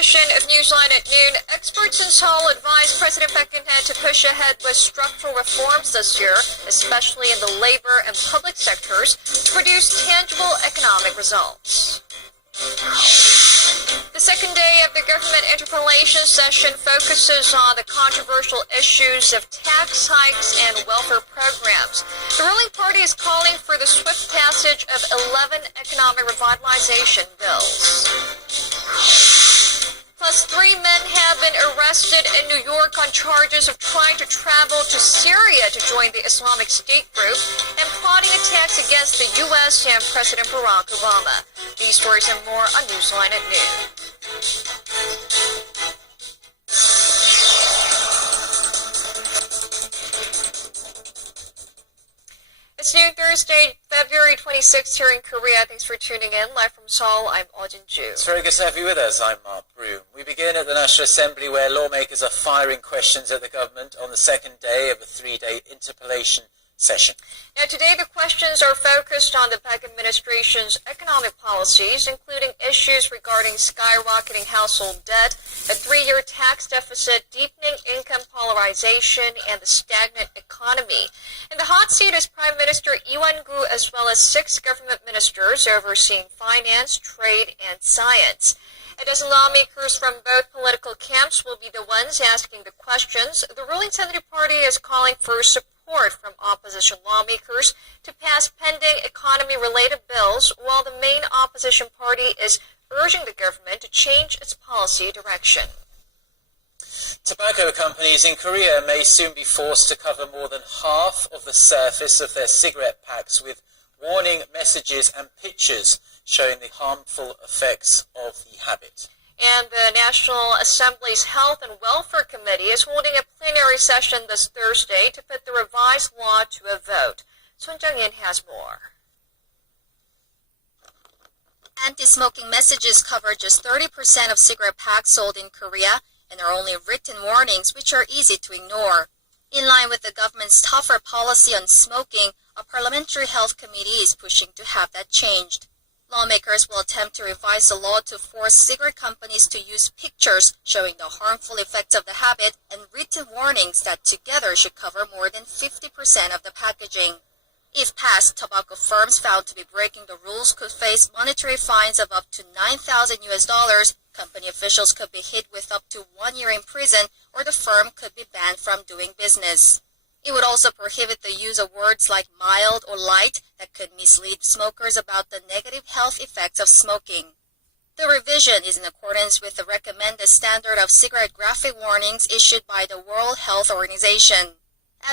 edition of Newsline at noon. Experts in Seoul advise President Park Geun-hye to push ahead with structural reforms this year, especially in the labor and public sectors, to produce tangible economic results. The second day of the government interpellation session focuses on the controversial issues of tax hikes and welfare programs. The ruling party is calling for the swift passage of 11 economic revitalization bills. Plus, 3 men have been arrested in New York on charges of trying to travel to Syria to join the Islamic State group and plotting attacks against the U.S. and President Barack Obama. These stories and more on Newsline at noon. It's noon Thursday, February 26th here in Korea. Thanks for tuning in. Live from Seoul, I'm Ojin Ju. It's very good to have you with us. I'm Mark Broom. We begin at the National Assembly where lawmakers are firing questions at the government on the second day of a 3-day interpellation session. Now today the questions are focused on the Park administration's economic policies, including issues regarding skyrocketing household debt, a 3-year tax deficit, deepening income polarization, and the stagnant economy. In the hot seat is Prime Minister Lee Won-gu as well as 6 government ministers overseeing finance, trade, and science. A dozen lawmakers from both political camps will be the ones asking the questions. The ruling Senate party is calling for support from opposition lawmakers to pass pending economy-related bills, while the main opposition party is urging the government to change its policy direction. Tobacco companies in Korea may soon be forced to cover more than half of the surface of their cigarette packs with warning messages and pictures showing the harmful effects of the habit. And the National Assembly's Health and Welfare Committee is holding a plenary session this Thursday to put the revised law to a vote. Son Jung-in has more. Anti-smoking messages cover just 30% of cigarette packs sold in Korea and are only written warnings which are easy to ignore. In line with the government's tougher policy on smoking, a parliamentary health committee is pushing to have that changed. Lawmakers will attempt to revise the law to force cigarette companies to use pictures showing the harmful effects of the habit and written warnings that together should cover more than 50% of the packaging. If passed, tobacco firms found to be breaking the rules could face monetary fines of up to $9,000. Company officials could be hit with up to 1 year in prison, or the firm could be banned from doing business. It would also prohibit the use of words like mild or light that could mislead smokers about the negative health effects of smoking. The revision is in accordance with the recommended standard of cigarette graphic warnings issued by the World Health Organization.